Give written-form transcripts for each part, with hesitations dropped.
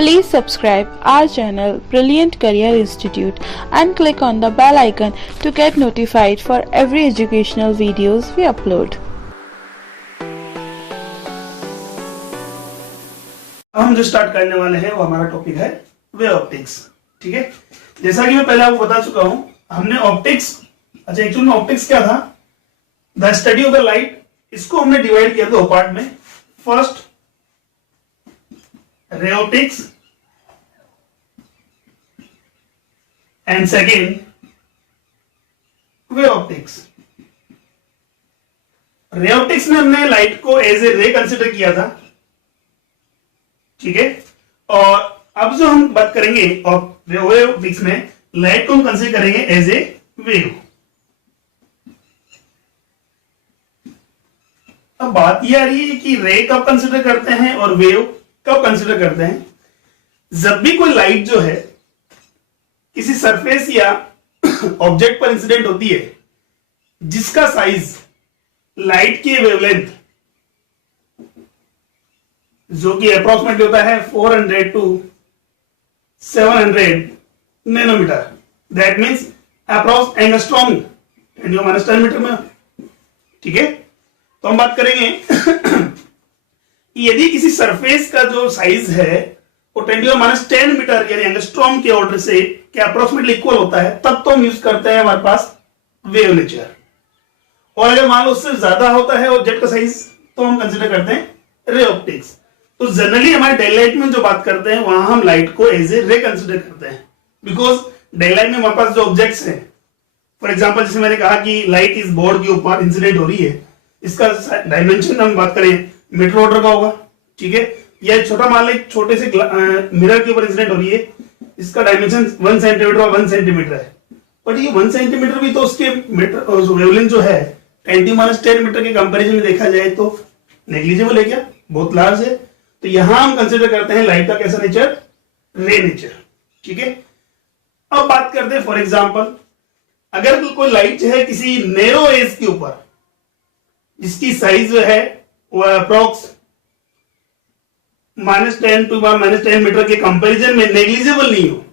Please subscribe our channel Brilliant Career Institute and click on the bell icon to get notified for every educational videos we upload. हम जो start करने वाले हैं वो हमारा topic है वेव ऑप्टिक्स। ठीक है, जैसा कि मैं पहले आपको बता चुका हूं, हमने ऑप्टिक्स, अच्छा एक्चुअल में ऑप्टिक्स क्या था, the study of the light, इसको हमने डिवाइड किया दो पार्ट में। First ray optics and second wave optics. Ray optics में हमने लाइट को एज ए रे कंसिडर किया था, ठीक है, और अब जो हम बात करेंगे वेव ऑप्टिक्स में लाइट को हम कंसीडर करेंगे एज ए वेव। अब बात यह आ रही है कि रे कब कंसीडर करते हैं और वेव कब कंसीडर करते हैं। जब भी कोई लाइट जो है किसी सरफेस या ऑब्जेक्ट पर इंसिडेंट होती है जिसका साइज लाइट की वेवलेंथ जो कि अप्रोक्सीमेटली होता है 400 to 700 nanometre, that means approx angstrom 10 metre में। ठीक है, तो हम बात करेंगे कि यदि किसी सरफेस का जो साइज है वो 10 मीटर यानी एंगस्ट्रॉम के ऑर्डर से क्या अप्रोक्सीमेटली इक्वल होता है, तब तो हम यूज करते हैं हमारे पास वेव नेचर। और अगर मान लो उससे ज्यादा होता है ऑब्जेक्ट का साइज तो हम कंसीडर करते हैं रे ऑप्टिक्स। तो जनरली हमारे डे लाइट में जो बात करते हैं वहां हम लाइट को एज ए रे कंसीडर करते हैं, बिकॉज डे लाइट में हमारे पास जो ऑब्जेक्ट्स हैं, फॉर एग्जांपल जैसे मैंने कहा कि लाइट इस बोर्ड के ऊपर इंसिडेंट हो रही है, इसका डायमेंशन हम बात करें मीटर ऑर्डर का होगा। ठीक है, या छोटा मान लो छोटे से मिरर के ऊपर इंसिडेंट हो रही है, इसका डायमेंशन 1 सेंटीमीटर और 1 सेंटीमीटर है, बट ये 1 सेंटीमीटर भी तो उसके मीटर वेवलेंथ जो है 10 मीटर के कंपैरिजन में देखा जाए तो नेग्लिजिबल है, क्या बहुत लार्ज है। तो यहां हम कंसीडर करते हैं लाइट का कैसा नेचर, रे नेचर। ठीक है, अब बात करते हैं फॉर एग्जांपल अगर कोई लाइट है किसी नैरो एज के ऊपर जिसकी साइज जो है वो अप्रोक्स -10 टू -10 मीटर के कंपैरिजन में नेग्लिजिबल नहीं हो,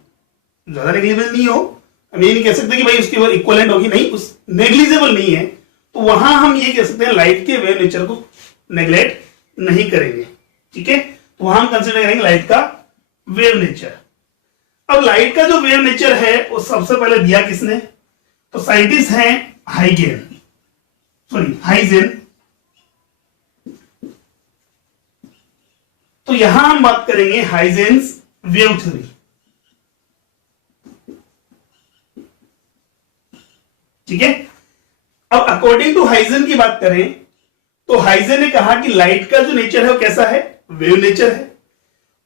ज्यादा नेग्लिजिबल नहीं हो, हम ये नहीं कह सकते कि भाई उसकी इक्विवेलेंट होगी, नहीं, उस नेग्लिजिबल नहीं है, तो वहां हम ये कह सकते हैं लाइट के वेव नेचर को नेग्लेक्ट नहीं करेंगे। ठीक है, तो वहां हम कंसीडर करेंगे लाइट का वेव नेचर। अब लाइट का जो वेव नेचर है वो सबसे पहले दिया किसने, तो साइंटिस्ट हैं हाइजेन। तो यहां हम बात करेंगे हाइजेन्स वेव थ्योरी। ठीक है, अब अकॉर्डिंग टू हाइजेन की बात करें तो हाइजेन ने कहा कि लाइट का जो नेचर है वो कैसा है, वेव नेचर है,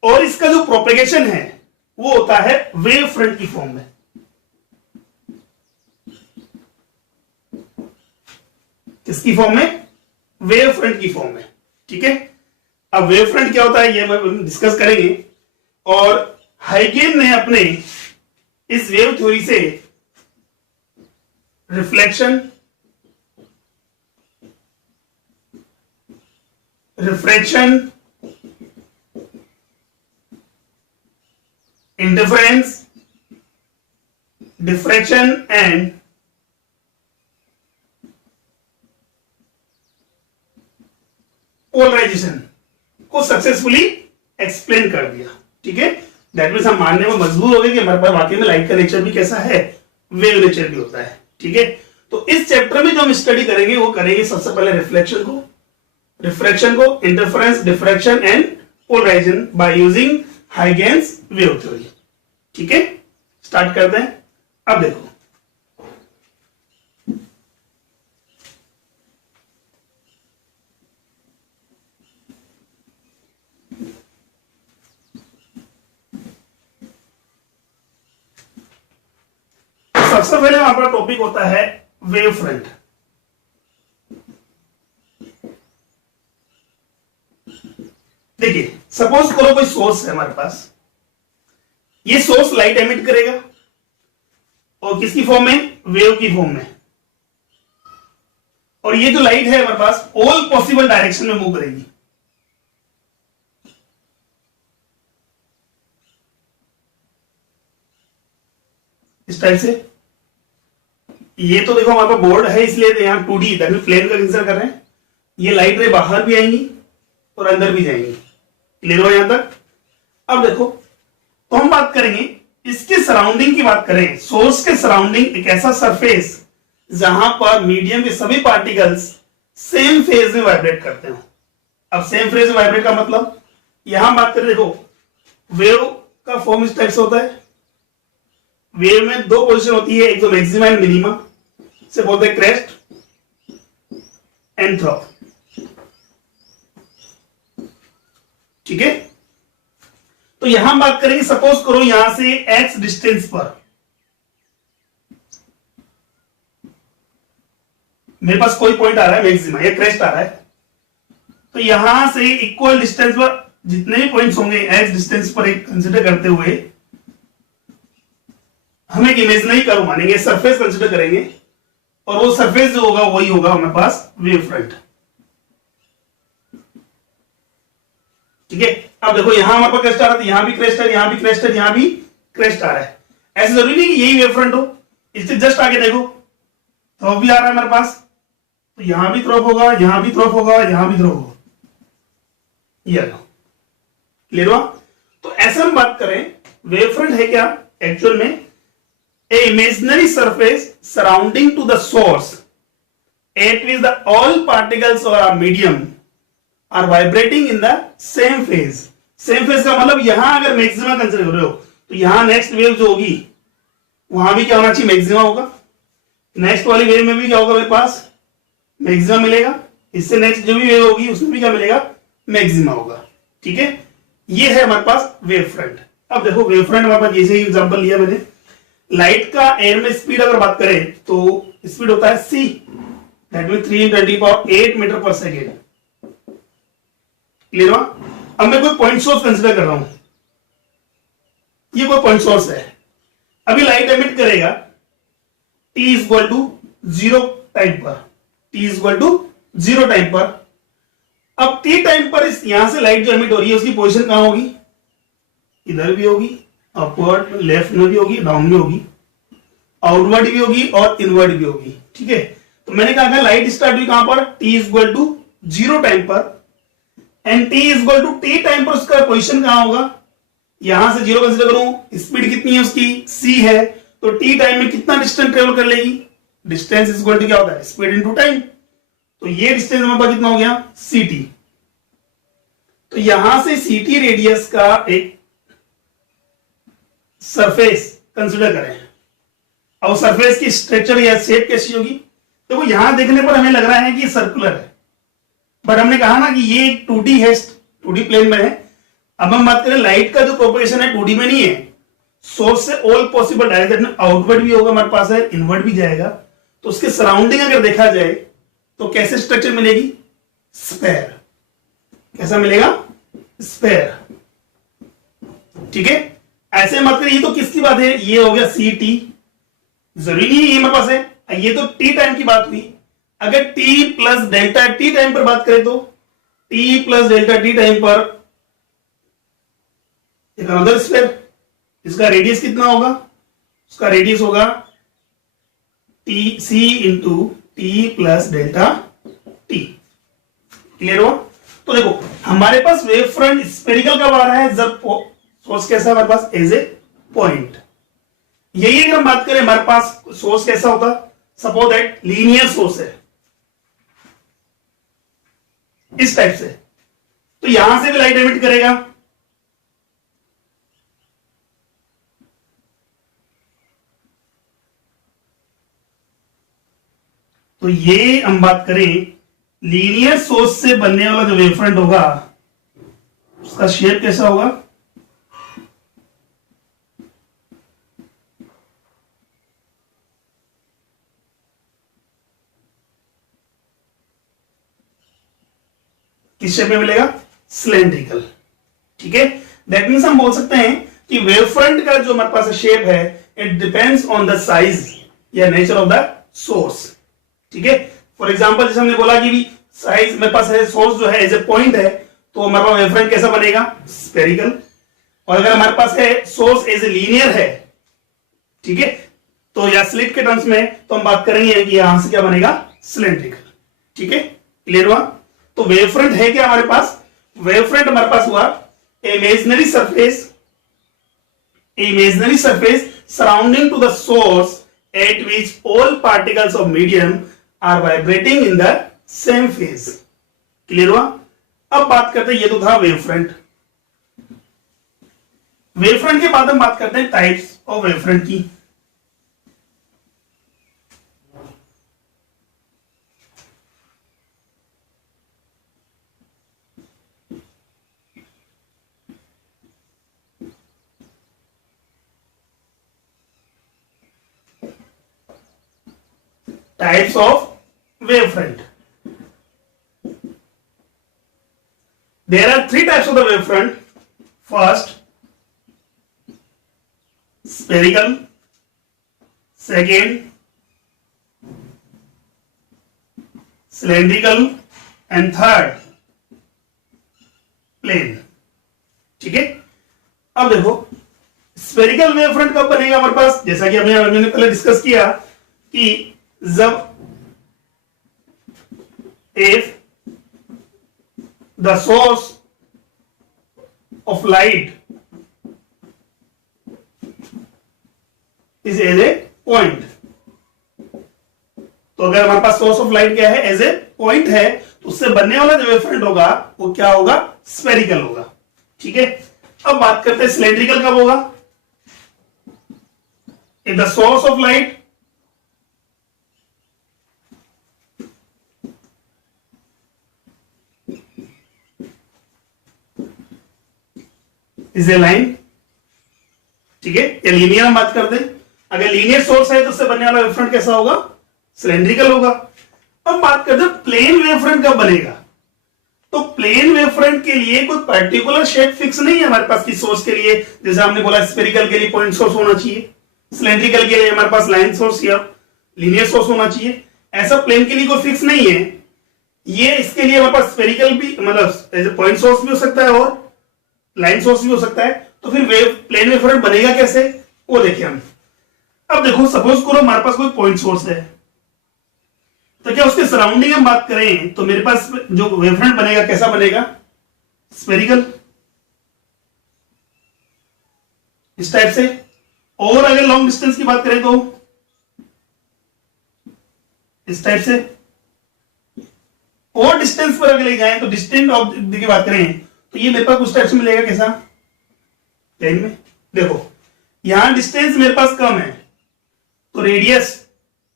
और इसका जो प्रोपेगेशन है वो होता है वेव फ्रंट की फॉर्म में। किसकी फॉर्म में, वेव फ्रंट की फॉर्म में। ठीक है, अब वेव फ्रंट क्या होता है ये हम डिस्कस करेंगे, और हाइगेन ने अपने इस वेव थ्योरी से reflection, refraction, interference, diffraction and polarisation को सक्सेसफुली एक्सप्लेन कर दिया। ठीक है, दैट मीन्स हम मानने में मजबूर हो गए कि हमारे पास वाकई में लाइट का नेचर भी कैसा है, वेव नेचर भी होता है। ठीक है, तो इस चैप्टर में जो हम स्टडी करेंगे वो करेंगे सबसे पहले रिफ्लेक्शन को, रिफ्रैक्शन को, interference, diffraction and polarization by using Huygens wave theory. ठीक है, स्टार्ट करते हैं। अब देखो सबसे पहले हमारा टॉपिक होता है वेव फ्रंट। देखिए सपोज करो कोई सोर्स है हमारे पास, ये सोर्स लाइट एमिट करेगा और किसकी फॉर्म में, वेव की फॉर्म में, और ये जो लाइट है हमारे पास ऑल पॉसिबल डायरेक्शन में मूव करेगी। इस टाइप से। ये तो देखो हमारे पास बोर्ड है इसलिए तो यहाँ 2D दैट मीन प्लेन का कंसीडर कर रहे हैं। ये लाइट रे बाहर भी आएंगी और अंदर भी जाएंगी। क्लियर हो यहां तक? अब देखो तो हम बात करेंगे इसके सराउंडिंग की बात करें। सोर्स के सराउंडिंग एक ऐसा सरफेस जहां पर मीडियम के सभी पार्टिकल्स सेम फेज में वाइब्रेट करते हो। अब सेम फेज में वाइब्रेट का मतलब यहां बात करें, देखो वेव का फॉर्म इस टाइप से होता है। वेव में दो पोजीशन होती है, एक तो मैक्सिमा एंड मिनिमा से बोलते हैं क्रेस्ट एंड थ्रॉप। ठीक है, तो यहां बात करेंगे सपोज करो यहां से x डिस्टेंस पर मेरे पास कोई पॉइंट आ रहा है मैक्सिमा या क्रेस्ट आ रहा है, तो यहां से इक्वल डिस्टेंस पर जितने भी पॉइंट्स होंगे x डिस्टेंस पर एक कंसीडर करते हुए हम एक इमेजिनरी कर्व मानेंगे, सरफेस कंसीडर करेंगे और वो सरफेस जो होगा वही होगा हमारे पास वेव फ्रंट। ठीक है, अब देखो यहां हमारे पास क्रेस्ट आ रहा है, यहां भी क्रेस्ट है, यहां भी क्रेस्ट है, यहां भी क्रेस्ट आ रहा है। ऐसे जरूरी नहीं कि यही वेव फ्रंट हो, इससे जस्ट आगे देखो थ्रोप भी आ रहा है हमारे पास, तो यहां भी थ्रोप होगा, यहां भी थ्रोप होगा, यहां भी थ्रोप होगा। ये लो क्लियर हुआ? तो ऐसा हम बात करें वेव फ्रंट है क्या एक्चुअल में a imaginary surface surrounding to the source at which the all particles और are medium are vibrating in the same phase. Same phase का मतलब यहां अगर मैक्सिमा कंसीडर कर रहे हो तो यहां नेक्स्ट वेव जो होगी वहां भी क्या होना चाहिए, मैक्सिमा होगा। नेक्स्ट वाली वेव में भी क्या होगा मेरे पास, मैक्सिमा मिलेगा। इससे नेक्स्ट जो भी वेव होगी उसमें भी क्या मिलेगा, मैक्सिमा होगा। ठीक है, ये है हमारे पास वेव फ्रंट। अब देखो वेव फ्रंट हमारे पास जैसे ही एग्जांपल लिया मैंने, लाइट का एयर में स्पीड अगर बात करें तो स्पीड होता है c, दैट मीन 3×10⁸ मीटर पर सेकेंड। क्लियर हुआ? अब मैं कोई पॉइंट सोर्स कंसीडर कर रहा हूं, ये कोई पॉइंट सोर्स है, अभी लाइट एमिट करेगा t इक्वल टू 0 टाइम पर, t इक्वल टू 0 टाइम पर। अब t टाइम पर इस यहां से लाइट जो एमिट हो रही है उसकी पोजीशन कहां होगी, इधर भी होगी, अपवर्ड लेफ्ट में भी होगी, डाउन भी होगी, आउटवर्ड भी होगी और इनवर्ड भी होगी। ठीक है, तो मैंने कहा था लाइट स्टार्ट हुई कहां पर, t इक्वल टू 0 टाइम पर, and t equal to t time पर उसका पोजीशन कहां होगा, यहां से 0 कंसीडर करूं, स्पीड कितनी है उसकी c है, तो t टाइम में कितना डिस्टेंस ट्रेवल कर लेगी, डिस्टेंस इक्वल टू क्या होता है, स्पीड इनटू टाइम। तो ये डिस्टेंस हमारे पास कितना हो गया, ct। तो यहां से ct रेडियस का एक सरफेस कंसीडर करें। और सरफेस की स्ट्रक्चर या शेप कैसी होगी, देखो यहां देखने पर हमें लग रहा है कि सर्कुलर है, बट हमने कहा ना कि ये 2D है, 2D प्लेन में है। अब हम बात करें लाइट का जो प्रोपगेशन है 2D में नहीं है, सोर्स से ऑल पॉसिबल डायरेक्शन में आउटवर्ड भी होगा हमारे पास है, इनवर्ड भी जाएगा। तो उसके सराउंडिंग अगर देखा जाए तो कैसे स्ट्रक्चर मिलेगी, स्फेयर। कैसा मिलेगा, स्फेयर। ठीक है, ऐसे मत करिए, ये तो किसकी बात है, ये हो गया सी टी, जरूरी नहीं है ये मेरे पास है, ये तो टी टाइम की बात हुई। अगर T plus delta T time पर बात करें तो T plus delta T time पर एक अनदर स्फीयर, इसका रेडियस कितना होगा, उसका रेडियस होगा T C into T plus delta T. Clear हो? तो देखो हमारे पास वेव फ्रंट स्फेरिकल कब आ रहा है, जब सोर्स कैसा है हमारे पास, एज ए पॉइंट। यही अगर हम बात करें हमारे पास सोर्स कैसा होता, सपोज दैट लीनियर सोर्स है इस टाइप से, तो यहां से भी लाइट एमिट करेगा, तो ये हम बात करें लीनियर सोर्स से बनने वाला जो वेव फ्रंट होगा उसका शेप कैसा होगा, किस शेप में मिलेगा, सिलेंड्रिकल। ठीक है, दैट मीन्स हम बोल सकते हैं कि वेव फ्रंट का जो हमारे पास शेप है it depends on the size या नेचर ऑफ द सोर्स। ठीक है, फॉर एग्जांपल जैसे हमने बोला कि भी साइज मेरे पास है, सोर्स जो है एज ए पॉइंट है, तो हमारे पास वेव फ्रंट कैसा बनेगा, स्फेरिकल। और अगर हमारे पास है सोर्स एज ए लीनियर है, ठीक है, तो या स्लिट के टर्म्स में तो हम बात करेंगे कि यहां से क्या बनेगा, सिलेंड्रिकल। ठीक है, क्लियर हुआ। तो वेव फ्रंट है क्या हमारे पास, वेव फ्रंट हमारे पास हुआ imaginary surface surrounding to the source at which all particles of medium are vibrating in the same phase. Clear हुआ। अब बात करते हैं, ये तो था वेव फ्रंट। वेव फ्रंट के बाद हम बात करते हैं टाइप्स ऑफ वेव फ्रंट की। Types of wavefront. There are three types of the wavefront. First, spherical. Second, cylindrical. And third, plane. ठीक है। अब देखो स्फेरिकल वेवफ्रंट कब बनेगा हमारे पास, जैसा कि हमने पहले डिस्कस किया कि जब if the source of light is as a point, तो अगर हमारे पास सोर्स ऑफ लाइट क्या है, एज ए पॉइंट है, तो उससे बनने वाला जो वेवफ्रंट होगा वो क्या होगा, स्फेरिकल होगा। ठीक है। अब बात करते हैं सिलेंड्रिकल कब होगा, if the source of light is a line. ठीक है, या लीनियर हम बात करते हैं, अगर लीनियर सोर्स है तो उससे बनने वाला वेवफ्रंट कैसा होगा, सिलेंड्रिकल होगा। अब बात करते हैं प्लेन वेवफ्रंट कब बनेगा, तो प्लेन वेवफ्रंट के लिए कोई पर्टिकुलर शेप फिक्स नहीं है हमारे पास की सोर्स के लिए, जैसे हमने बोला स्फेरिकल के लिए पॉइंट सोर्स होना चाहिए, सिलेंड्रिकल के लिए हमारे पास लाइन सोर्स या लीनियर सोर्स होना चाहिए, ऐसा प्लेन के लिए कोई फिक्स नहीं है। ये इसके लिए हमारे पास स्फेरिकल भी मतलब एज ए पॉइंट सोर्स भी हो सकता है और लाइन सोर्स भी हो सकता है। तो फिर प्लेन वेवफ्रंट बनेगा कैसे, वो देखिए हम। अब देखो सपोज करो हमारे पास कोई पॉइंट सोर्स है, तो क्या उसके सराउंडिंग हम बात करें तो मेरे पास जो वेवफ्रंट बनेगा कैसा बनेगा, स्फेरिकल, इस टाइप से। और अगर लॉन्ग डिस्टेंस की बात करें तो इस टाइप से। और डिस्टेंस पर अगर ले जाएं तो डिस्टेंट ऑब्जेक्ट की बात करें तो ये मेरे पास उस टाइप से मिलेगा कैसा, प्लेन में। देखो यहां डिस्टेंस मेरे पास कम है तो रेडियस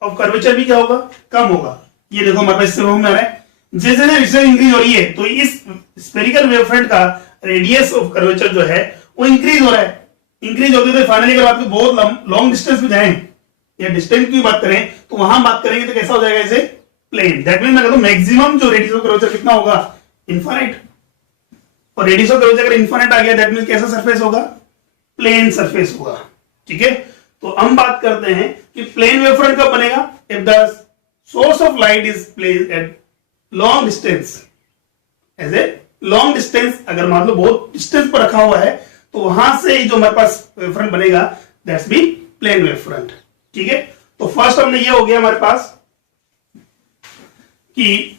ऑफ कर्वेचर भी क्या होगा, कम होगा। ये देखो हमारे पास इससे वो में आ रहा है, जैसे जैसे डिस्टेंस इंक्रीज हो रही है तो इस स्फेरिकल वेवफ्रंट का रेडियस ऑफ कर्वेचर जो है वो इंक्रीज हो रहा है। इंक्रीज होते तो फाइनली अगर आपको बहुत लॉन्ग डिस्टेंस पे जाएं या डिस्टेंस की बात करें तो वहां बात करेंगे तो कैसा हो जाएगा, इसे प्लेन। दैट मीन मैं कहता हूं मैक्सिमम जो रेडियस ऑफ कर्वेचर कितना होगा, इनफाइनाइट। और रेडियस ऑफ कर्वेचर अगर इनफाइनाइट आ गया दैट मीन कैसा सरफेस होगा, प्लेन सरफेस होगा। ठीक है, तो हम बात करते हैं कि प्लेन वेवफ्रंट कब बनेगा, if the source of light is placed at long distance, as a long distance. अगर मान लो बहुत डिस्टेंस पर रखा हुआ है तो वहां से जो हमारे पास वेवफ्रंट बनेगा दैट्स बी प्लेन वेवफ्रंट। ठीक है, तो फर्स्ट हमने ये हो गया हमारे पास कि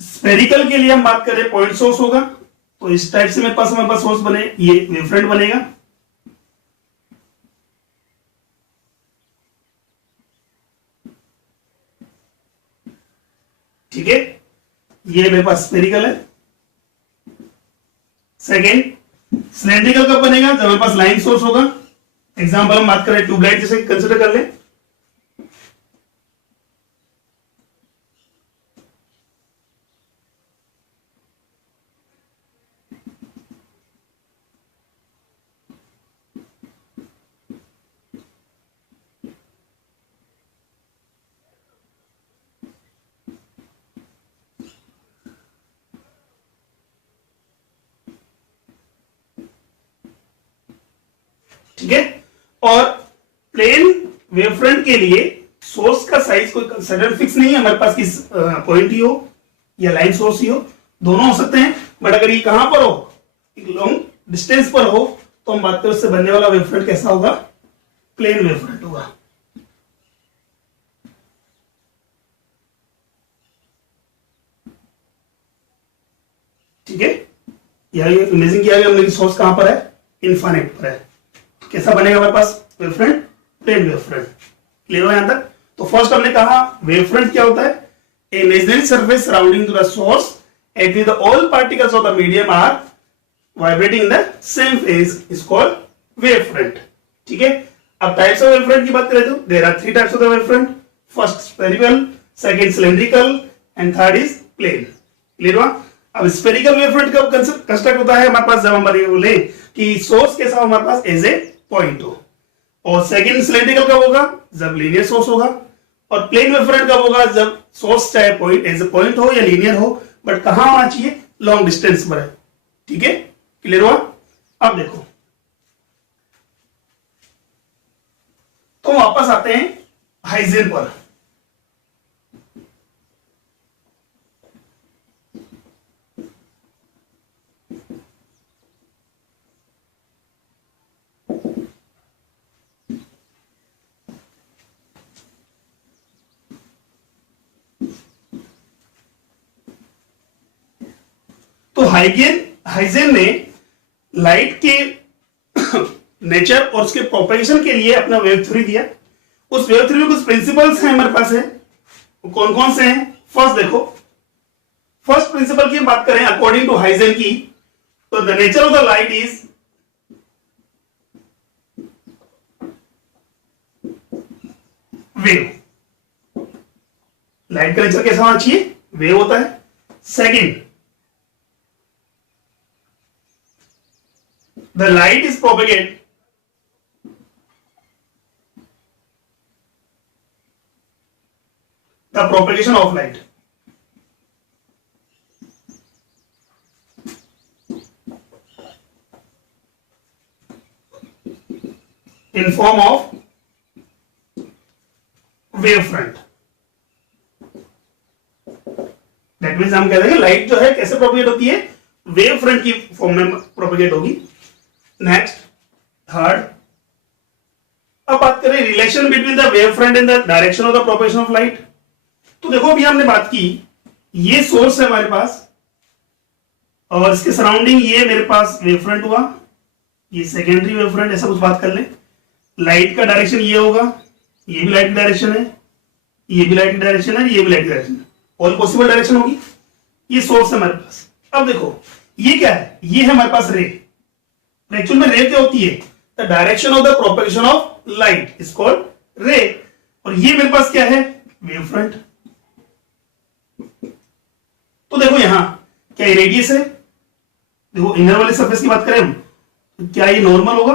स्फेरिकल के लिए हम बात करें पॉइंट सोर्स होगा, तो इस टाइप से हमारे पास सोर्स बने, ये वेवफ्रंट बनेगा। ठीक है, ये मेरे पास स्फेरिकल है। सेकेंड सिलेंड्रिकल कब बनेगा, जब हमारे पास लाइन सोर्स होगा। एग्जांपल हम बात करें ट्यूबलाइट जैसे कंसिडर कर लें। ठीक है, और प्लेन वेवफ्रंट के लिए सोर्स का साइज कोई सडन फिक्स नहीं है हमारे पास, किस पॉइंट ही हो या लाइन सोर्स ही हो, दोनों हो सकते हैं। बट अगर ये कहां पर हो, एक लॉन्ग डिस्टेंस पर हो, तो हम बात करें उससे बनने वाला वेवफ्रंट कैसा होगा, प्लेन वेवफ्रंट होगा। ठीक है, यह इमेजिन किया गया हमने कि सोर्स कहां पर है, इनफाइनाइट पर है। कैसा बनेगा हमारे पास wave front, plane wave front. Clear हो यहां तक? तो फर्स्ट हमने कहा वेव फ्रंट क्या होता है, a imaginary surface surrounding to the source at which the all particles of the medium are vibrating in the same phase is called wave front. ठीक है, अब टाइप्स ऑफ वेव फ्रंट की बात करें तो there are 3 types of the wave front, first spherical, second cylindrical and third is plane. Clear हुआ? अब spherical wave front कब कंस्ट्रक्ट होता है हमारे पास, जब हमारे बोले कि सोर्स के साथ हमारे पास एज ए पॉइंट हो, और सेकंड सिलेंड्रिकल कब होगा, जब लीनियर सोर्स होगा, और प्लेन वेव फ्रंट कब होगा, जब सोर्स चाहे पॉइंट एज ए पॉइंट हो या लीनियर हो, बट कहां होना चाहिए, लॉन्ग डिस्टेंस पर है। ठीक है, क्लियर हुआ? अब देखो, तो वापस आते हैं हाइजेन पर। तो हाइजेन ने लाइट के नेचर और उसके प्रोपेगेशन के लिए अपना वेव थ्योरी दिया। उस वेव थ्योरी में कुछ प्रिंसिपल्स हैं हमारे पास है, कौन कौन से हैं? फर्स्ट देखो, फर्स्ट प्रिंसिपल की हम बात करें अकॉर्डिंग टू हाइजेन की, तो the nature of the light is wave. Light का नेचर कैसा होना चाहिए, वेव होता है। Second, the light is propagate the propagation of light in form of wave front। that means हम कहते हैं लाइट जो है कैसे प्रोपेगेट होती है, वेव फ्रंट की फॉर्म में प्रोपेगेट होगी। नेक्स्ट, थर्ड, अब बात करें relation between the wave front end the direction of the propagation of light. तो देखो अभी हमने बात की, ये सोर्स है हमारे पास और इसके सराउंडिंग ये मेरे पास वेव फ्रंट हुआ, ये सेकेंडरी वेव फ्रंट, ऐसा कुछ बात कर ले। लाइट का डायरेक्शन ये होगा, ये भी लाइट की डायरेक्शन है, ये भी लाइट की डायरेक्शन है, ये भी लाइट की डायरेक्शन है, ऑल पॉसिबल डायरेक्शन होगी। ये सोर्स है हमारे पास। अब देखो ये क्या है, ये है हमारे पास रे। एक्चुअल में रे क्या होती है, the direction of the propagation of light is called रे। और ये मेरे पास क्या है, वेव फ्रंट। तो देखो यहां क्या ये रेडियस है, देखो इनर वाले सरफेस की बात करें हम, तो क्या ये नॉर्मल होगा,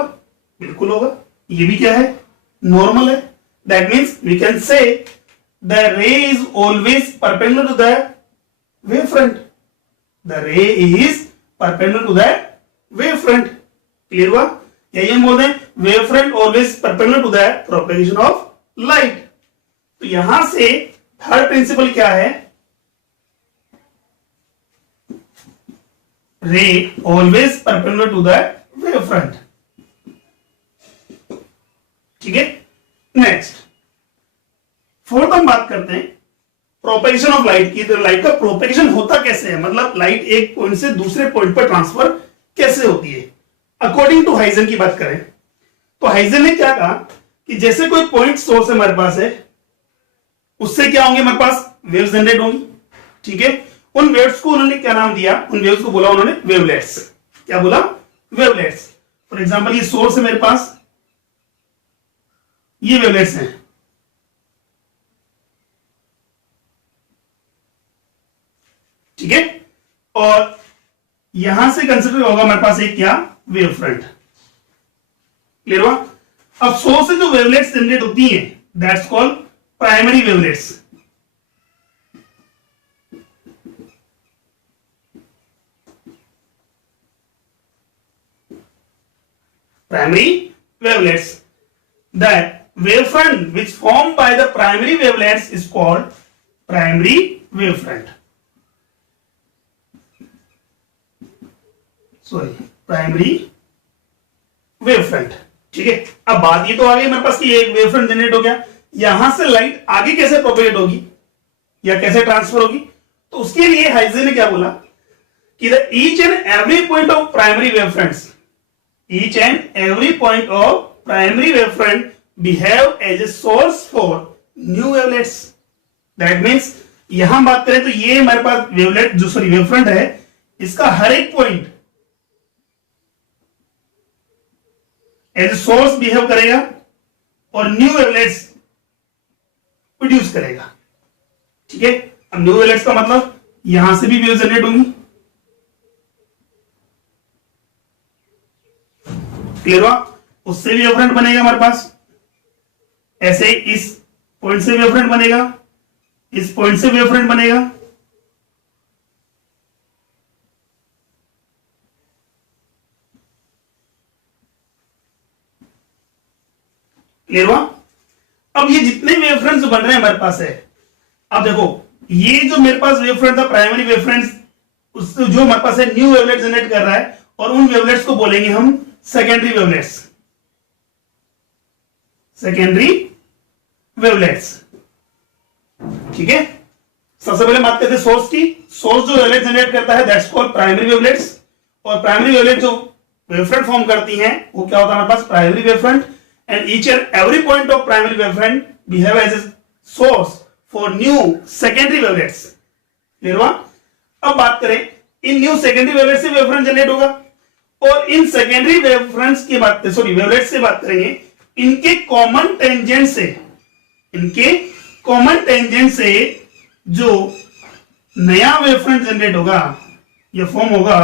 बिल्कुल होगा। ये भी क्या है, नॉर्मल है। That means we can say the ray is always perpendicular to the wave front, the ray is perpendicular to the wave front. Clear हुआ? यही हम बोलते हैं wave front always perpendicular to the propagation of light. तो यहां से third principle क्या है, ray always perpendicular to the wave front. ठीक है, नेक्स्ट फोर्थ हम बात करते हैं प्रोपेगेशन ऑफ लाइट की। तो लाइट का प्रोपेगेशन होता कैसे है, मतलब लाइट एक पॉइंट से दूसरे पॉइंट पर ट्रांसफर कैसे होती है। अकॉर्डिंग टू हाइजेन की बात करें तो हाइजेन ने क्या कहा कि जैसे कोई पॉइंट सोर्स हमारे पास है, उससे क्या होंगे हमारे पास, वेव्स जनरेट होंगी। ठीक है, उन वेव्स को उन्होंने क्या नाम दिया, उन वेव्स को बोला उन्होंने वेवलेट्स। क्या बोला, वेवलेट्स। फॉर एग्जांपल ये सोर्स है मेरे पास, ये वेवलेट्स हैं। ठीक है, और यहां से कंसिडर होगा हमारे पास एक क्या, वेव फ्रंट। क्लियर हुआ? अब सोर्स से जो वेवलेट्स जनरेट होती हैं that's called primary wavelets. Primary wavelets, that wavefront which formed by the primary wavelets is called primary wavefront. Primary wavefront. ठीक है, अब बात ये तो आ गई मेरे पास कि एक वेवफ्रंट जनरेट हो गया, यहां से लाइट आगे कैसे प्रोपेगेट होगी या कैसे ट्रांसफर होगी। तो उसके लिए हाइजेन ने क्या बोला कि the each and every point of primary wave fronts, each and every point of primary wave front behave as a source for new wavelets. That means यहां बात करें तो ये हमारे पास वेवलेट जो सॉरी वेव फ्रंट है, इसका हर एक point as a source behave करेगा और न्यू वेवलेट्स प्रोड्यूस करेगा। ठीक है, अब न्यू वेवलेट्स का मतलब यहां से भी वेव जनरेट होंगी। क्लियर हुआ? उससे भी वेवफ्रंट बनेगा हमारे पास, ऐसे ही इस पॉइंट से वेवफ्रंट बनेगा, इस पॉइंट से वेवफ्रंट बनेगा। क्लियर हुआ? अब ये जितने वेवफ्रंट्स बन रहे हैं हमारे पास है, अब देखो ये जो मेरे पास वेवफ्रंट था प्राइमरी वेवफ्रंट्स, उससे जो हमारे पास है न्यू वेवलेट जनरेट कर रहा है, और उन वेवलेट्स को बोलेंगे हम सेकेंडरी वेवलेट्स। सेकेंडरी वेवलेट्स, ठीक है। सबसे पहले बात करते हैं सोर्स की। सोर्स जो वेवलेट जनरेट करता है दैट्स कॉल्ड प्राइमरी वेवलेट्स, और प्राइमरी वेवलेट जो वेवफ्रंट फॉर्म करती हैं वो क्या होता है हमारे पास primary wavefront, and each and every point of primary wavefront behave as a source for new secondary wavelets. Clear हुआ? अब बात करें इन न्यू सेकेंडरी वेवलेट से वेवफ्रंट जनरेट होगा, और इन सेकेंडरी वेवफ्रंट्स की बात सॉरी वेवलेट से बात करेंगे, इनके कॉमन टेंजेंट से, इनके कॉमन टेंजेंट से जो नया वेवफ्रंट जनरेट होगा या फॉर्म होगा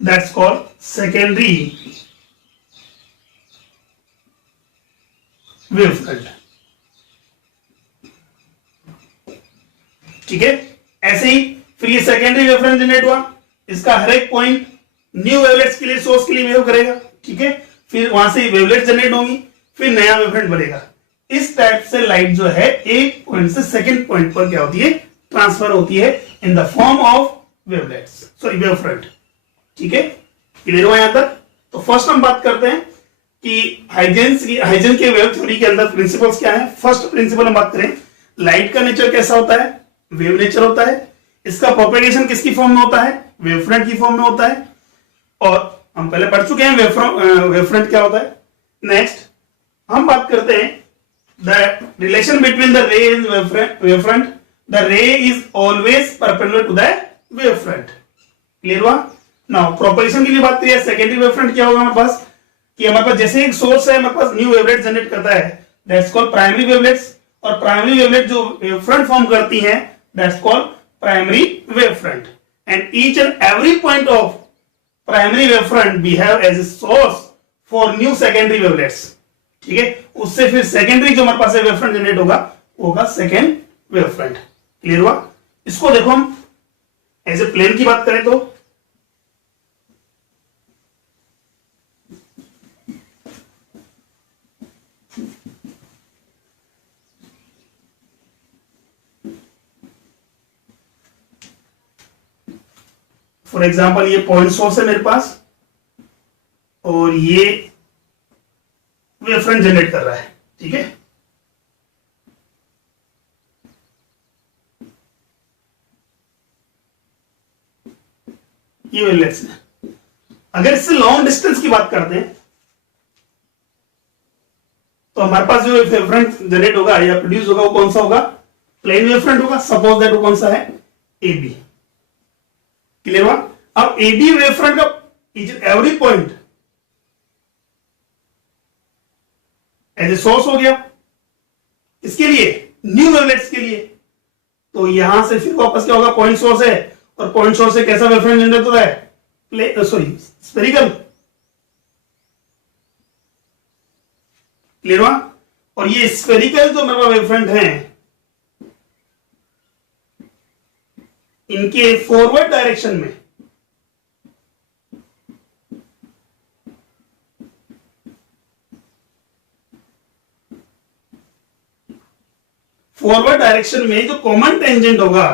दैट्स कॉल्ड सेकेंडरी वेवफ्रंट। ठीक है, ऐसे ही फिर ये सेकेंडरी वेवफ्रंट जनरेट हुआ, इसका हर एक पॉइंट न्यू वेवलेट्स के लिए सोर्स के लिए बिहेव करेगा। ठीक है, फिर वहां से वेवलेट जनरेट होंगी, फिर नया वेवफ्रंट बनेगा। इस टाइप से लाइट जो है एक पॉइंट से सेकंड पॉइंट पर क्या होती है ट्रांसफर होती है in the form of wavelets sorry wavefront. ठीक है, क्लियर हुआ यहां तक? तो फर्स्ट हम बात करते हैं कि हाइजेन के वेव थ्योरी के अंदर प्रिंसिपल्स क्या है। फर्स्ट प्रिंसिपल हम बात करें, लाइट का नेचर कैसा होता है, वेव नेचर होता है। इसका प्रोपेगेशन किसकी फॉर्म में होता है, वेवफ्रंट की फॉर्म में होता है, और हम पहले पढ़ चुके हैं वेवफ्रंट क्या होता है। नेक्स्ट हम बात करते हैं the relation between the ray and wavefront. The ray is always perpendicular to the wavefront. Clear हुआ? नाउ प्रोपेगेशन के लिए बात करिए, सेकेंडरी वेवफ्रंट क्या होगा हमारे पास, कि हमारे पास जैसे एक सोर्स है हमारे पास न्यू वेवलेट जनरेट करता है दैट्स कॉल्ड प्राइमरी वेवलेट्स, और प्राइमरी वेवलेट जो वेवफ्रंट फॉर्म करती हैं that's called primary wavefront, and each and every point of primary wavefront behave as a source for new secondary wavelets. ठीक है, उससे फिर सेकेंडरी जो हमारे पास वेवफ्रंट जनरेट होगा वो होगा सेकेंड वेवफ्रंट। क्लियर हुआ? इसको देखो हम एज ए प्लेन की बात करें तो फॉर एग्जाम्पल ये पॉइंट सोर्स है मेरे पास, और ये वेवफ्रंट जनरेट कर रहा है। ठीक है, ये वेवलेट्स है। अगर इससे लॉन्ग डिस्टेंस की बात करते हैं तो हमारे पास जो वेवफ्रंट जनरेट होगा या प्रोड्यूस होगा वो कौन सा होगा, प्लेन वेवफ्रंट होगा। सपोज दैट वो कौन सा है, AB। क्लियर हुआ? अब AB वेवफ्रंट का each every point as a source हो गया, इसके लिए न्यू वेवलेट्स के लिए। तो यहां से फिर वापस क्या होगा, पॉइंट सोर्स है, और पॉइंट सोर्स से कैसा वेवफ्रंट जनरेट होता है, सॉरी स्फेरिकल। क्लियर हुआ? और ये स्फेरिकल जो मेरे वेवफ्रंट हैं इनके फॉरवर्ड डायरेक्शन में जो कॉमन टेंजेंट होगा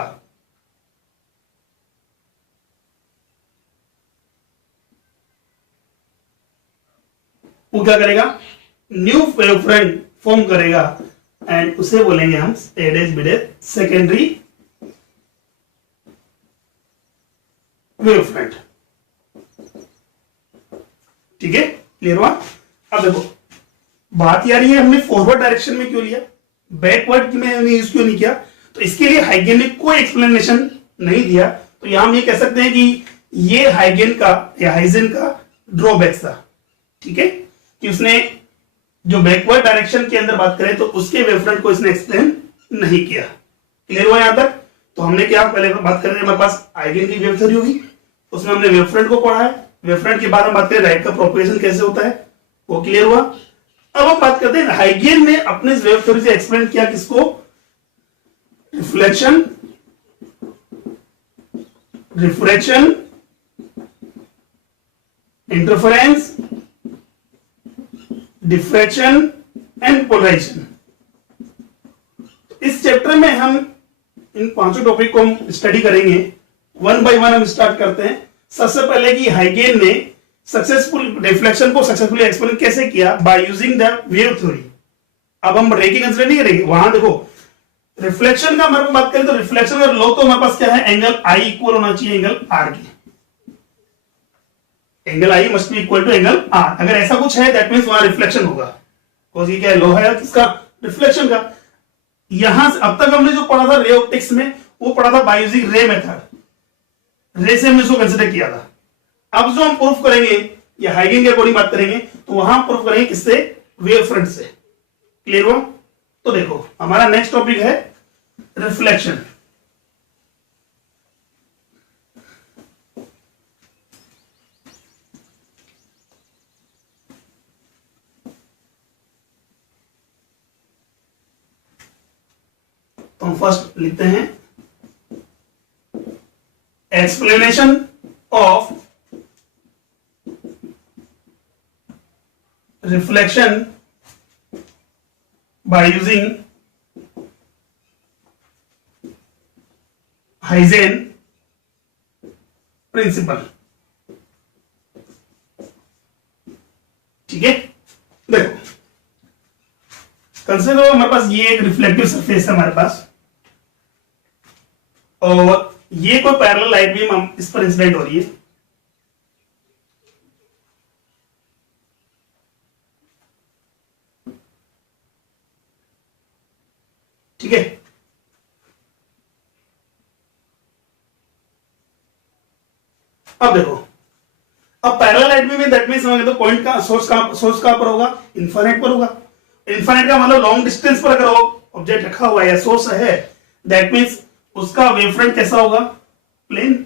वो क्या करेगा, न्यू वेवफ्रंट फॉर्म करेगा, एंड उसे बोलेंगे हम सेकेंडरी वेव फ्रंट। ठीक है, क्लियर हुआ। अब देखो बात यार ये हमने फॉरवर्ड डायरेक्शन में क्यों लिया, बैकवर्ड में हमने यूज क्यों नहीं किया, तो इसके लिए हाइगेन ने कोई एक्सप्लेनेशन नहीं दिया। तो यहां हम ये कह सकते हैं कि ये हाइगेन का या हाइजेन का ड्रॉबैक था। ठीक है, कि उसने जो बैकवर्ड डायरेक्शन के अंदर बात करें तो उसके वेवफ्रंट को इसने एक्सप्लेन नहीं किया। क्लियर हुआ यहां तक। तो हमने क्या पहले बात कर रहे हैं, हमारे पास हाइगेन की वेव थ्योरी होगी, उसमें हमने वेवफ्रंट को पढ़ा है। वेवफ्रंट के बाद हम बात करें लाइट का प्रोपगेशन कैसे होता है, वो क्लियर हुआ। अब हम बात करते हैं हाइगेन ने अपने वेव थ्योरी से एक्सप्लेन किया किसको, reflection, refraction, interference, diffraction and polarization. इस चैप्टर में हम इन पांचों टॉपिक को हम स्टडी करेंगे, वन बाय वन हम स्टार्ट करते हैं। सबसे पहले कि हाइगेन ने सक्सेसफुल रिफ्लेक्शन को सक्सेसफुली एक्सप्लेन कैसे किया, by using the wave theory. अब हम रे की कंसीडर नहीं करेंगे, वहां देखो रिफ्लेक्शन का हमारे बात करें तो रिफ्लेक्शन का लो तो हमारे पास क्या है, एंगल आई इक्वल होना चाहिए एंगल आर के। Angle I must be equal to angle R. अगर ऐसा कुछ है दैट मींस वहां रिफ्लेक्शन होगा। कौन सी क्या है, लो है किसका, रिफ्लेक्शन का। यहां से अब तक हमने जो पढ़ा था रे ऑप्टिक्स में, वो पढ़ा था बाय यूजिंग रे मेथड, रे से हमने इसको कंसीडर किया था। अब जो हम प्रूफ करेंगे या हाइगेन के अकॉर्डिंग बात करेंगे तो वहां प्रूफ करेंगे किससे, वेव फ्रंट से। क्लियर हुआ। तो देखो हमारा नेक्स्ट टॉपिक है रिफ्लेक्शन। तो हम फर्स्ट लिखते हैं explanation of reflection by using Huygens principle. ठीक है, देखो कंसिडर करो हमारे पास ये एक रिफ्लेक्टिव सरफेस है हमारे पास, और ये कोई पैरेलल लाइट बीम हम इस पर इंसिडेंट हो रही है। ठीक है, अब देखो अब पैरेलल लाइट में दैट मींस समझ तो पॉइंट का सोर्स कहां पर होगा, इन्फिनिट पर होगा। इन्फिनिट का मतलब लॉन्ग डिस्टेंस पर अगर ऑब्जेक्ट रखा हुआ है या सोर्स है दैट मींस उसका वेवफ्रंट कैसा होगा, प्लेन।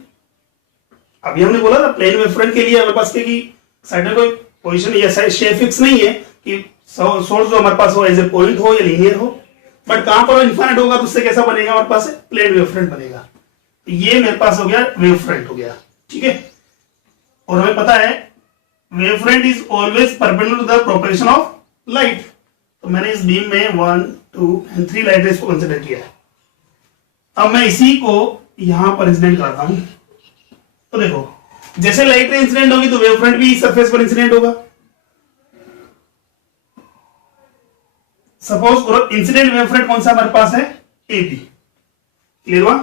अभी हमने बोला था प्लेन वेवफ्रंट के लिए हमारे पास की साइड में कोई पोजीशन या शेप फिक्स नहीं है कि सोर्स जो हमारे पास हो एज ए पॉइंट हो या लीनियर हो, बट कहां पर इन्फिनिट होगा तो उससे कैसा बनेगा, हमारे पास प्लेन वेवफ्रंट बनेगा। तो ये मेरे पास हो गया वेवफ्रंट हो गया। ठीक है, और हमें पता है wavefront is always perpendicular to the propagation of light. तो मैंने इस बीम में 1, 2 एंड 3 लाइट रेज को कंसीडर किया है। अब मैं इसी को यहां पर इंसिडेंट करता हूं। तो देखो जैसे लाइट रे इंसिडेंट होगी तो वेवफ्रंट भी सरफेस पर इंसिडेंट होगा। सपोज करो इंसिडेंट वेवफ्रंट कौन सा हमारे पास है, ए बी। क्लियर हुआ।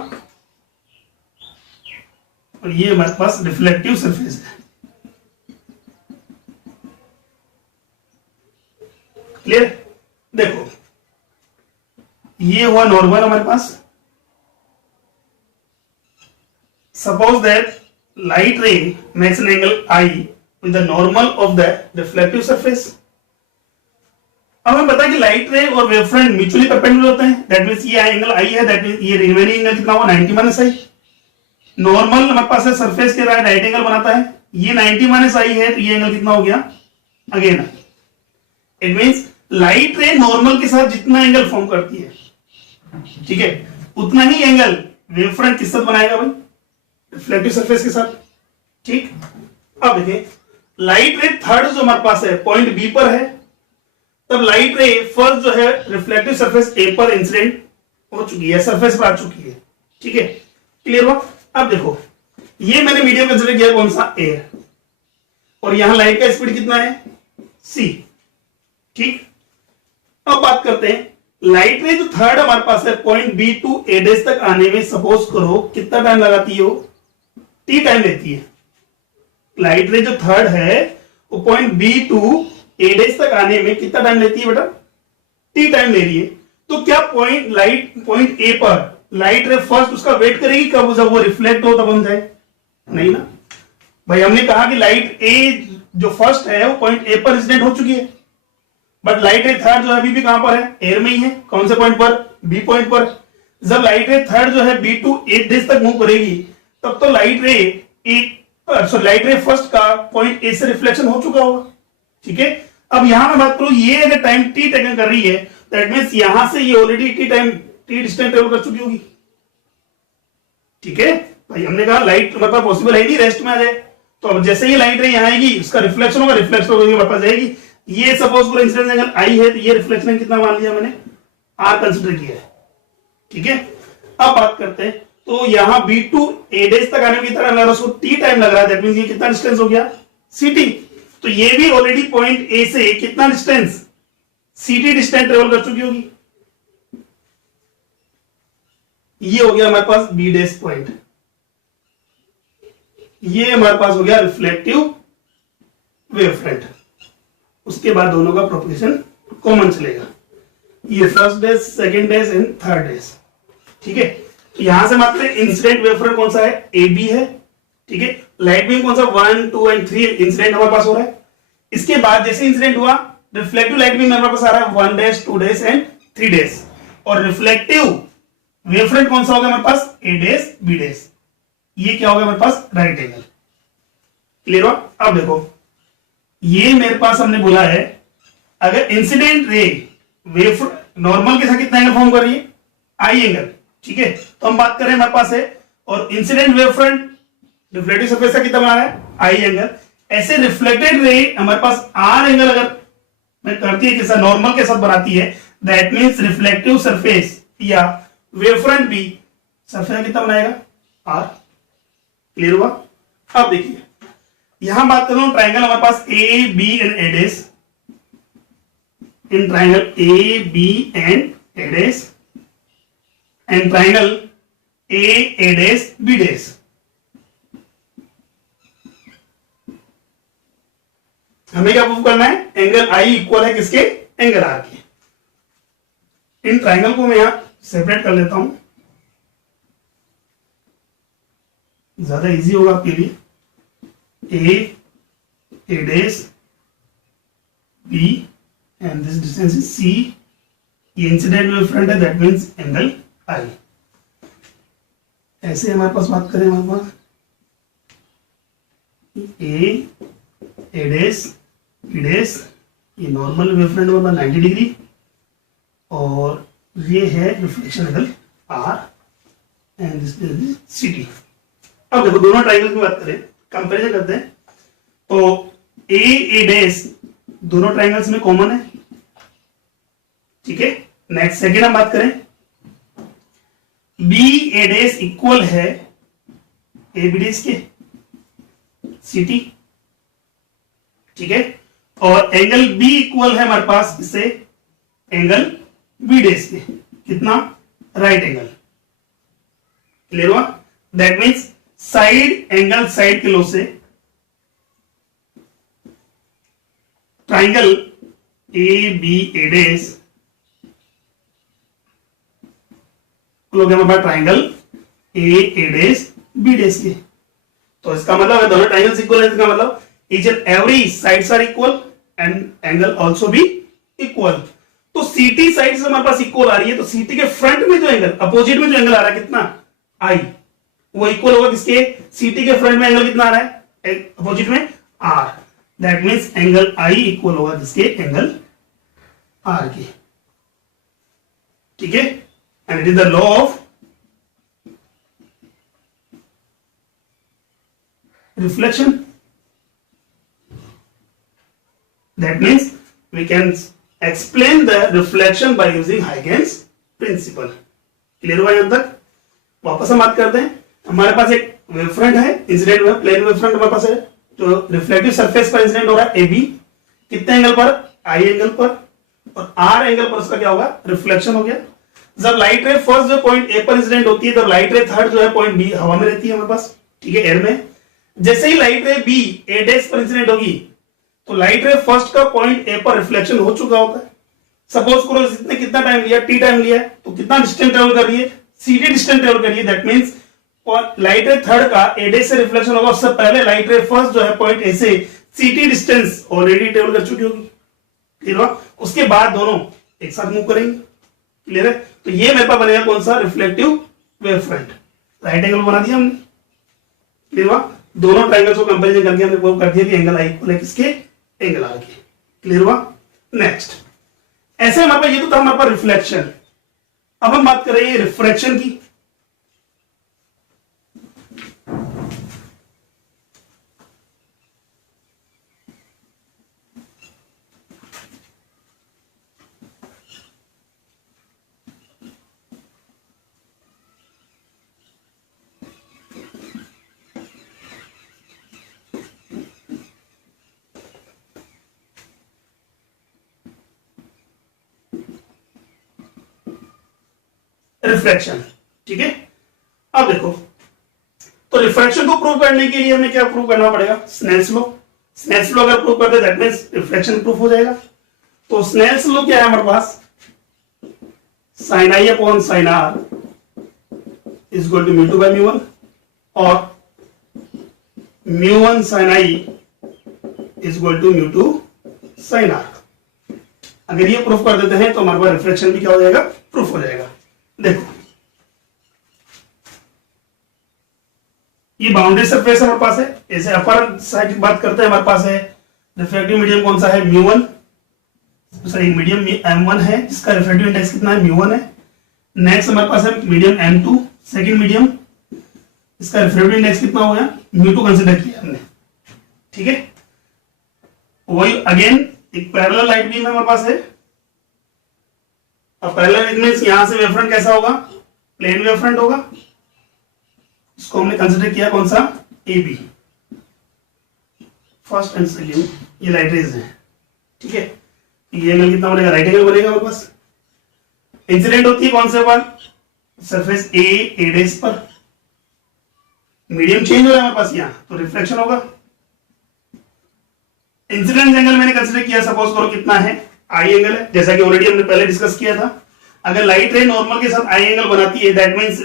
और ये हमारे पास रिफ्लेक्टिव सरफेस है। क्लियर। देखो ये हुआ नॉर्मल हमारे पास। Suppose that light ray makes an angle I with the normal of the reflective surface. अब हमें पता है कि लाइट रे और वेवफ्रंट म्यूचुअली परपेंडिकुलर होते हैं। दैट मींस ये एंगल आई है, दैट मींस ये रिमेनिंग एंगल कितना हुआ, 90 माइनस आई। नॉर्मल हमारे पास है सरफेस के राइट एंगल बनाता है, ये 90 माइनस आई है तो ये एंगल कितना हो गया, अगेन इट मींस लाइट रे नॉर्मल के साथ जितना एंगल फॉर्म करती है, ठीक है, उतना ही एंगल वेवफ्रंट किस साथ बनाएगा भाई, रिफ्लेक्टिव सरफेस के साथ। ठीक। अब देखिए लाइट रे थर्ड जो हमारे पास है पॉइंट बी पर है, तब लाइट रे फर्स्ट जो है रिफ्लेक्टिव सरफेस ए पर इंसिडेंट हो चुकी है, सरफेस पर आ चुकी है। ठीक है, क्लियर हुआ। अब देखो ये मैंने मीडियम कंसीडर किया कौन सा, एयर, और यहां लाइट का स्पीड कितना है, सी। ठीक। अब बात करते हैं लाइट रे जो थर्ड हमारे पास है पॉइंट बी टू ए डेस तक आने में सपोज करो कितना टाइम लगाती हो, टी टाइम लेती है। लाइट रे जो थर्ड है वो point B to A dash तक आने में कितना टाइम लेती है बेटा? टी टाइम ले रही है। तो क्या पॉइंट ए पर लाइट रे फर्स्ट उसका वेट करेगी कब, जब वो रिफ्लेक्ट हो तब हम जाए? नहीं ना भाई, हमने कहा कि लाइट ए जो फर्स्ट है वो पॉइंट ए पर इंसिडेंट हो चुकी है, बट लाइट रे थर्ड जो अभी भी कहां पर है? एयर में ही है। कौन से पॉइंट पर? बी पॉइंट पर। जब लाइट रे थर्ड जो है बी टू ए डेज तक मूव करेगी तब तो लाइट रे फर्स्ट का पॉइंट ए से रिफ्लेक्शन हो चुका होगा। ठीक है, अब यहां मैं बात करूं, ये अगर टाइम टी टेकन कर रही है दैट मींस यहां से ये ऑलरेडी टी डिस्टेंस ट्रेवल कर चुकी होगी। ठीक है भाई, हमने कहा लाइट मतलब पॉसिबल है नहीं रेस्ट में आ जाए, तो अब जैसे ही लाइट रे यहां आएगी उसका रिफ्लेक्शन होगा, रिफ्लेक्शन होकर वापस जाएगी। ये सपोज पूरा इंसिडेंस एंगल आई है तो ये रिफ्लेक्शन कितना मान लिया मैंने? आर कंसिडर किया है। ठीक है, अब बात करते हैं, तो यहां बी टू ए डेज तक आने में कितना लग रहा है? उसको टी टाइम लग रहा है, दैट मींस ये कितना डिस्टेंस हो गया? सीटी। तो ये भी ऑलरेडी पॉइंट ए से कितना डिस्टेंस? सीटी डिस्टेंस ट्रेवल कर चुकी होगी। ये हो गया हमारे पास बी डेज पॉइंट, ये हमारे पास हो गया रिफ्लेक्टिव वेव फ्रंट। उसके बाद दोनों का प्रोपोगेशन कॉमन चलेगा, ये first days, second days and third days. ठीक है, तो यहां से मात्र इंसिडेंट वेव फ्रंट कौन सा है? ए बी है। ठीक है, लाइट बीम कौन सा? 1 2 एंड 3 इंसिडेंट हमारे पास हो रहा है। इसके बाद जैसे इंसिडेंट हुआ रिफ्लेक्टिव लाइट बीम हमारे पास आ रहा है 1 डेज 2 डेज एंड 3 डेज, और रिफ्लेक्टिव वेव फ्रंट कौन सा होगा हमारे पास? A dash B dash. ये क्या होगा हमारे पास? Right angle. क्लियर हुआ? अब देखो, ये मेरे पास हमने बोला है अगर इंसिडेंट रे वेव नॉर्मल के साथ कितना एंगल फॉर्म कर रही है? आई एंगल। ठीक है, तो हम बात करें हमारे पास है, और incident wave front reflective surface का कितना बना रहा है? आई एंगल। ऐसे रिफ्लेक्टेड रे हमारे पास आर एंगल अगर मैं करती है किसा नॉर्मल के साथ बनाती है, दैट मींस रिफ्लेक्टिव सरफेस या वेव फ्रंट भी सरफेस कितना बनाएगा? आर। क्लियर हुआ? अब देखिए यहां बात कर रहा हूं ट्राइंगल हमारे पास A B and A dash, इन triangle A B and A dash and triangle A dash B dash. हमें क्या प्रूव करना है? एंगल आई इक्वल है किसके? एंगल आर के। इन ट्राइंगल को मैं यहां सेपरेट कर लेता हूं, ज्यादा इजी होगा आपके लिए। A dash B and this distance is C, ये इंसिडेंट वेव फ्रंट है, दैट मींस एंगल आई। ऐसे हमारे पास बात करें, हमारे पास ए डेज बी डेज, ये नॉर्मल वेव फ्रंट होगा 90 डिग्री, और ये है reflection angle R and this is C. अब देखो दोनों ट्राइंगल की बात करें, कंपैरिजन करते हैं, तो ए डेज दोनों ट्राइंगल्स में कॉमन है। ठीक है, नेक्स्ट सेकेंड हम बात करें, बी ए डेज इक्वल है ए बी डेज के सीटी। ठीक है, और एंगल बी इक्वल है हमारे पास इससे एंगल बी डेज के, कितना? Right angle. क्लियर हुआ? That means side angle side के लॉ से triangle A B A dash हो गया हमारे पास triangle A dash B dash के। तो इसका मतलब है दोनों ट्राइंगल्स इक्वल है, इसका मतलब each and every sides are equal and angle also भी इक्वल। तो सीटी साइड से हमारे पास इक्वल आ रही है, तो सीटी के फ्रंट में जो एंगल, अपोजिट में जो एंगल आ रहा है कितना? आई, वो इक्वल होगा किसके? सीटी के फ्रंट में एंगल कितना आ रहा है? अपोजिट में R. That means angle I equal होगा किसके? एंगल आर के। ठीक है, and it is the law of reflection. That means we can explain the reflection by using Huygens principle. Clear हुआ यहां तक? वापस हम बात करते हैं, हमारे पास एक वेव फ्रंट है, incident wave, plane wave front हमारे पास है, तो रिफ्लेक्टिव सरफेस पर इंसिडेंट हो रहा है ए बी, कितने एंगल पर? आई एंगल पर, और आर एंगल पर उसका क्या होगा? रिफ्लेक्शन हो गया। जब लाइट रे फर्स्ट जो पॉइंट ए पर इंसिडेंट होती है, तो लाइट रे थर्ड जो है पॉइंट बी हवा में रहती है हमारे पास। ठीक है, एयर में। जैसे ही लाइट रे बी ए डैश पर इंसिडेंट होगी तो लाइट रे फर्स्ट का पॉइंट ए पर रिफ्लेक्शन हो चुका होता है। सपोज करो इसने कितना टाइम लिया, टी टाइम लिया है, तो कितना डिस्टेंस ट्रेवल कर रही है, सीटी डिस्टेंस ट्रेवल कर रही है। दैट मींस लाइट रे थर्ड का ए डैश से रिफ्लेक्शन होगा, उससे पहले लाइट रे फर्स्ट जो है पॉइंट ए से सीटी डिस्टेंस ऑलरेडी ट्रेवल कर चुकी होगी। क्लियर हुआ? उसके बाद दोनों एक साथ मूव करेंगे। क्लियर है? तो ये मेरे पास बनेगा कौन सा, reflective wave front. Right angle बना दिया हमने। क्लियर हुआ? दोनों ट्रायंगल्स को कंपैरिजन करके हमने प्रूव कर दिया कि एंगल आई इक्वल है किसके, एंगल आर के। क्लियर हुआ? नेक्स्ट, ऐसे हमारे पास ये तो था हमारे पास रिफ्लेक्शन। अब हम बात करेंगे रिफ्रैक्शन की। रिफ्रैक्शन, ठीक है। अब देखो, तो रिफ्रैक्शन को प्रूव करने के लिए हमें क्या प्रूव करना पड़ेगा, स्नेल्स लॉ। स्नेल्स लॉ अगर प्रूव करते दैट मींस रिफ्रैक्शन प्रूफ हो जाएगा। तो स्नेल्स लॉ क्या है हमारे पास, sine I upon sine R is equal to mu two by mu one, और mu one sine I is equal to mu two sine R. अगर ये प्रूफ कर देते हैं तो हमारे पास रिफ्रैक्शन भी क्या हो जाएगा, प्रूफ हो जाएगा। देखो, ये बाउंड्री सरफेस हमारे पास है। ऐसे अपर साइड की बात करते हैं, हमारे पास है रिफ्रैक्टिव मीडियम कौन सा है, mu one, sorry medium M1 है जिसका रिफ्रैक्टिव इंडेक्स कितना है, म्यू वन है। नेक्स्ट हमारे पास है मीडियम M2, सेकंड मीडियम, इसका रिफ्रैक्टिव इंडेक्स कितना हो गया, म्यू टू कंसिडर किया हमने। ठीक है, वही अगेन एक पैरेलल लाइट बीम हमारे पास है। अब पैरेलल मींस यहां से वेवफ्रंट कैसा होगा, प्लेन वेवफ्रंट होगा। इसको हमने कंसिडर किया कौन सा, A B, first and second, ये लाइट रेज है। ठीक है, ये एंगल कितना बनेगा, राइट एंगल बनेगा हमारे पास। इंसिडेंट होती है कौन से पर, सरफेस ए डैश पर। मीडियम चेंज हो रहा है हमारे पास यहाँ, तो रिफ्लेक्शन होगा। इंसिडेंस एंगल मैंने कंसिडर किया, सपोज करो कितना है, आई एंगल है, जैसा कि ऑलरेडी हमने पहले डिस्कस किया था। अगर लाइट रे नॉर्मल के साथ आई एंगल बनाती है दैट मींस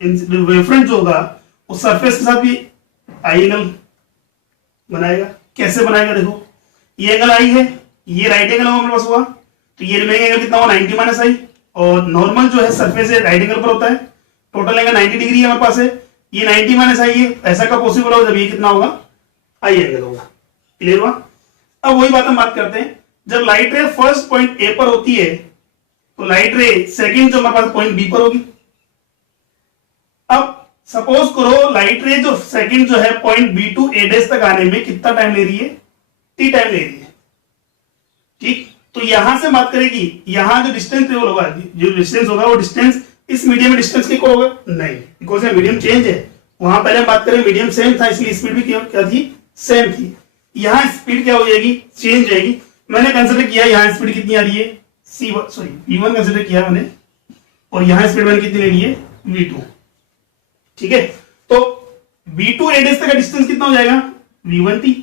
वेवफ्रंट जो होगा उस सरफेस के साथ भी आई एंगल बनाएगा। कैसे बनाएगा, देखो ये एंगल आई है, ये राइट एंगल हमारे पास हुआ, तो ये रिमेनिंग एंगल कितना हुआ, 90 माइनस आई। और नॉर्मल जो है सरफेस है राइट एंगल पर होता है, टोटल एंगल 90 डिग्री हमारे पास है, ये 90 माइनस आई है। ऐसा का पॉसिबल होगा जब ये कितना होगा, आई एंगल होगा। क्लियर हुआ? अब वही बात हम बात करते हैं, जब लाइट रे फर्स्ट पॉइंट ए पर होती है तो लाइट रे सेकंड जो हमारे पास पॉइंट बी पर होगी। अब सपोज करो लाइट रे जो सेकंड जो है point B to A dash तक आने में कितना टाइम ले रही है, टी टाइम ले रही है। ठीक, तो यहां से बात करेगी, यहां जो डिस्टेंस ट्रेवल होगा, जो डिस्टेंस होगा वो डिस्टेंस इस मीडियम में डिस्टेंस के इक्वल होगा नहीं, बिकॉज मीडियम चेंज है। वहां पहले हम बात करें मीडियम सेम था इसलिए स्पीड भी क्या थी, सेम थी। यहां स्पीड क्या हो जाएगी, चेंज जाएगी। मैंने कंसिडर किया यहां स्पीड कितनी आ रही है, v1 कंसिडर किया मैंने, और यहां स्पीड मैंने कितनी ले ली है, v2। ठीक है, तो v2 ए डैश तक का डिस्टेंस कितना हो जाएगा, v1t।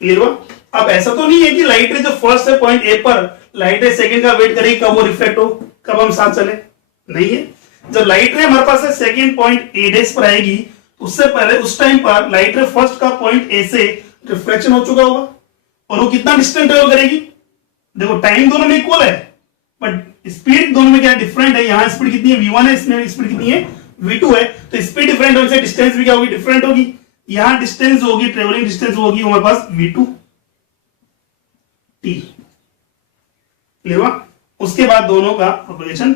क्लियर हुआ? अब ऐसा तो नहीं है कि लाइट रे जो फर्स्ट है पॉइंट ए पर, लाइट रे सेकंड का वेट करेगी कब वो रिफ्लेक्ट हो, कब हम साथ चले, नहीं है। जब लाइट रे हमारे पास है सेकंड पॉइंट ए डैश पर आएगी, उससे पहले उस टाइम पर लाइट रे फर्स्ट का पॉइंट ए से रिफ्लेक्शन हो चुका होगा, और वो कितना डिस्टेंस ट्रेवल करेगी। देखो टाइम दोनों में इक्वल है बट स्पीड दोनों में क्या डिफरेंट है। यहां स्पीड कितनी है, v1 है, इसमें स्पीड कितनी है, v2 है। तो स्पीड डिफरेंट होने से डिस्टेंस भी क्या होगी, डिफरेंट होगी। यहां डिस्टेंस होगी, ट्रेवलिंग डिस्टेंस होगी हमारे पास v2t। क्लियर हुआ? उसके बाद दोनों का प्रोपगेशन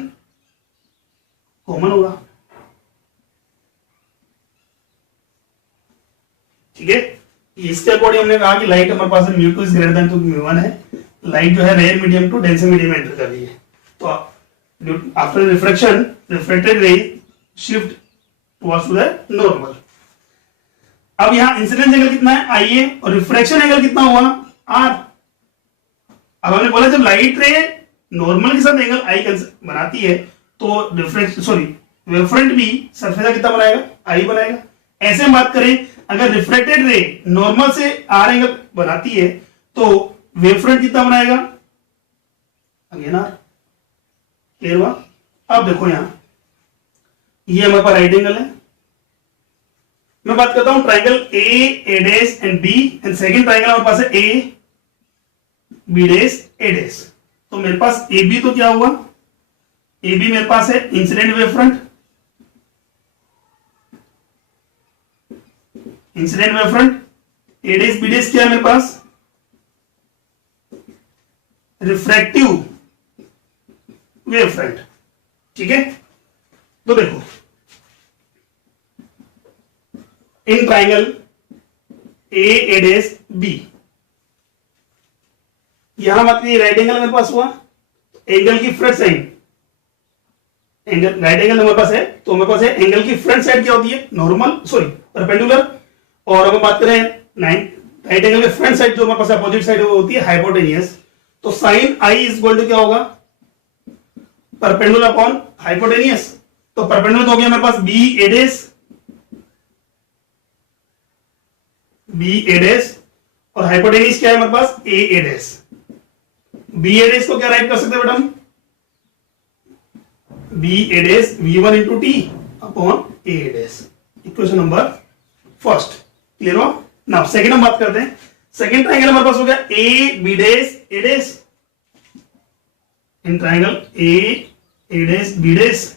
कॉमन होगा। ठीक है, इसके अकॉर्डिंग हमने कहा कि लाइट हमारे पास mu two is greater than to mu one है। लाइट जो है rare medium to denser medium enter कर रही है, तो after refraction reflected ray shift towards to the normal. अब यहां इंसिडेंस एंगल कितना है, आई है, और रिफ्रैक्शन एंगल कितना हुआ, आर। अब हमने बोला जब लाइट रे नॉर्मल के साथ एंगल आई बनाती है तो वेवफ्रंट भी सरफेस का कितना बनाएगा, आई बनाएगा। ऐसे हम बात करें अगर रिफ्लेक्टेड रे नॉर्मल से आर एंगल बनाती है तो वेवफ्रंट कितना बनाएगा, अगेन आर। क्लियर हुआ। अब देखो यहां ये हमारे पास राइट एंगल है। मैं बात करता हूं triangle A dash and B and second triangle हमारे पास है A B dash A dash. तो मेरे पास ए बी तो क्या हुआ, ए बी मेरे पास है incident wave front, incident wave front. A dash B dash क्या है मेरे पास, रिफ्रैक्टिव वेव फ्रंट। ठीक है, तो देखो इन ट्राइंगल ए डैश बी, यहां बात करिए राइट एंगल मेरे पास हुआ, एंगल की front side, angle right angle हमारे पास है तो हमारे पास है एंगल की फ्रंट साइड क्या होती है, नॉर्मल सॉरी परपेंडिकुलर। और हम बात करें राइट एंगल के फ्रंट साइड जो हमारे पास अपोजिट साइड वो होती है हाइपोटेनियस। तो sine I is equal to क्या होगा, परपेंडिकुलर अपॉन हाइपोटेनियस। तो परपेंडिकुलर तो हो गया मेरे पास B A dash, B A dash, और हाइपोटेनियस क्या है हमारे पास, A dash. B A dash को क्या राइट कर सकते हैं बेटा हम, B A dash V1 into T upon A dash. Equation number first. Clear हो। नाउ सेकंड हम बात करते हैं। सेकंड ट्राइंगल हमारे पास हो गया A B dash A dash, in triangle A dash B dash.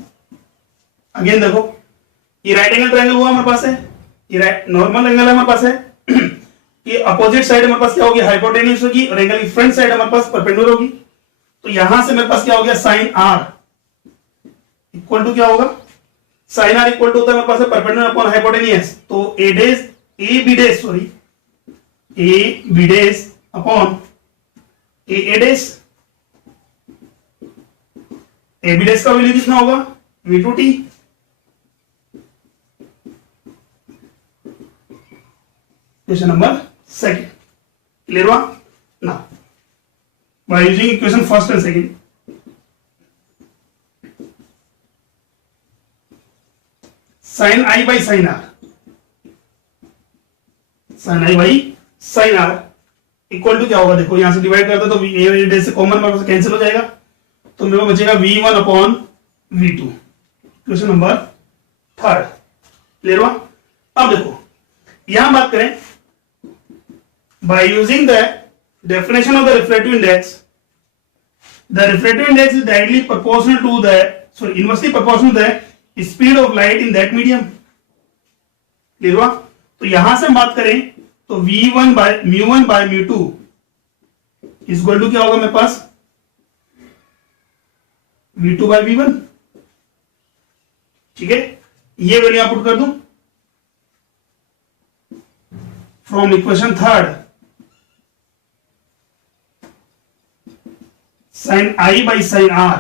Again देखो ये राइट एंगल ट्राइंगल हुआ हमारे पास है, ये राइट नॉर्मल एंगल है हमारे पास है। ये अपोजिट साइड हमारे पास क्या होगी, हाइपोटेन्यूज होगी, और एंगल की फ्रंट साइड हमारे पास परपेंडिकुलर होगी। तो यहां से मेरे पास क्या हो गया, साइन आर इक्वल टू क्या होगा, साइन आर इक्वल टू होता है मेरे पास परपेंडिकुलर अपॉन हाइपोटेन्यूज। तो A dash A B dash sorry A B dash upon A dash. A B dash का वैल्यू कितना होगा, V2T। Question number second. Clear हुआ। Now by using equation first and second, sine I by sine R, sine I by sine R equal to क्या होगा, देखो यहां से divide करते तो ए डैश से कॉमन मेरे पास कैंसिल हो जाएगा, तो मेरे को बचेगा V1 upon V2। Question number third. Clear हुआ। अब देखो यहां बात करें by using the definition of the refractive index, the refractive index is directly proportional to the inversely proportional to the speed of light in that medium। Clear हुआ। तो यहां से हम बात करें तो V1 by mu1 by mu2 is equal to क्या होगा मेरे पास, V2 by V1। ठीक है, ये वैल्यू आप पुट कर दूं from equation third, sine I by sine R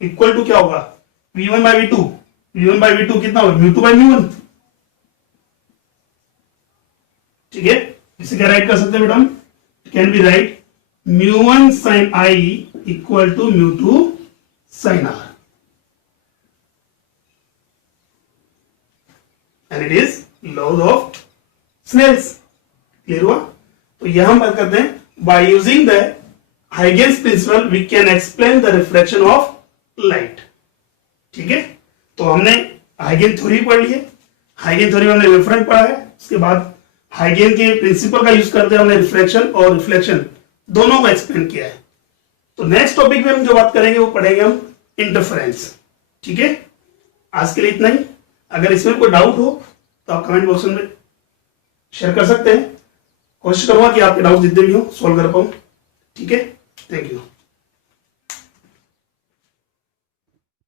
equal to क्या होगा, V1 by V2, V1 by V2 कितना होगा, mu2 बाई mu1। ठीक है, इसे क्या राइट कर सकते हैं बेटा हम, can be write mu1 sine I equal to mu2 sine R, and it is laws of Snell's. Clear हुआ। तो यह हम बात करते हैं by using the Huygens principle we can explain the reflection of light. ठीक है, तो हमने हाइगेन थ्योरी पढ़ ली है, हाइगेन थ्योरी में हमने वेवफ्रंट पढ़ा है, उसके बाद हाइगेन के प्रिंसिपल का यूज करते हुए हमने रिफ्लेक्शन और रिफ्लेक्शन दोनों को एक्सप्लेन किया है। तो नेक्स्ट टॉपिक में हम जो बात करेंगे वो पढ़ेंगे हम इंटरफेरेंस। ठीक है, आज के लिए इतना ही। अगर इसमें कोई डाउट हो तो आप कमेंट बॉक्स में शेयर कर सकते हैं। कोशिश करूंगा कि आपके डाउट जितने भी हो सॉल्व कर पाऊं। ठीक है, थैंक यू।